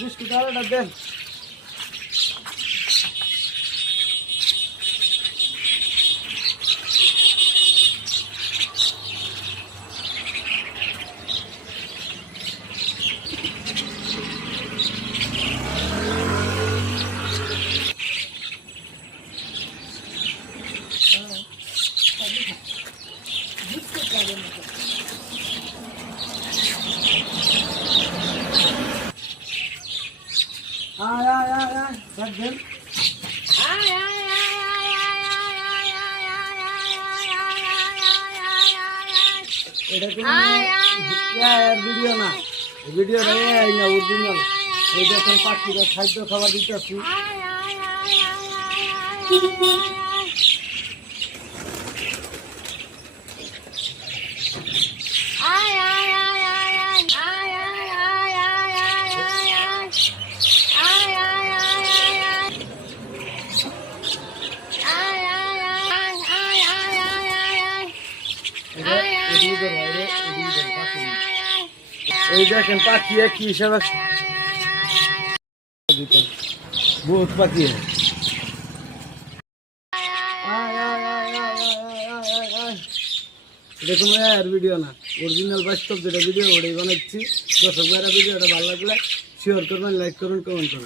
Biscuit আলাদা দেন। এটা কোনো ভিডিও না, ভিডিও না অরিজিনাল। এই দেখেন পাখিরা খাদ্য খাবার দিতেছি। এই দেখেন পাখি কি হিসাবে বহুত পাখি। এটা কোনো ভিডিও না, অরিজিনাল বাস্তব যেটা ভিডিও ওটাই বানাচ্ছি। দর্শক ভাইরা ভিডিওটা ভালো লাগলে শেয়ার করবেন, লাইক করুন, কমেন্ট করুন।